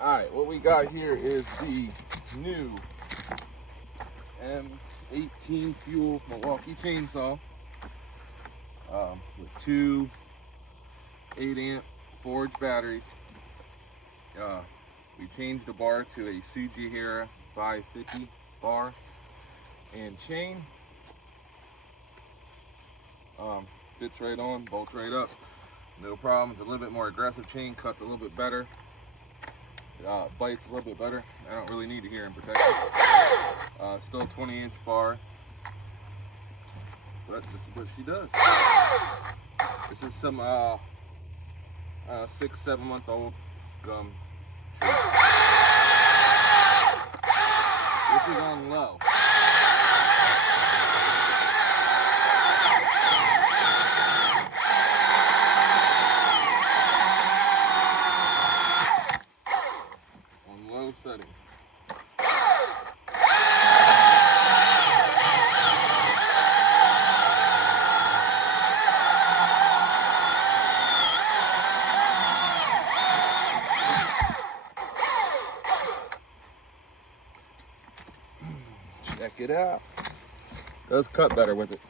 Alright, what we got here is the new M18 FUEL Milwaukee chainsaw with two 8-amp 4-inch batteries. We changed the bar to a Sugi Hara 550 bar and chain. Fits right on, bolts right up, no problems. A little bit more aggressive chain, cuts a little bit better, bites a little bit better. I don't really need a hearing protection. Still 20-inch bar, but this is what she does. This is some 6-7 month old gum tree. This is on low. On low setting. Check it out. Does cut better with it.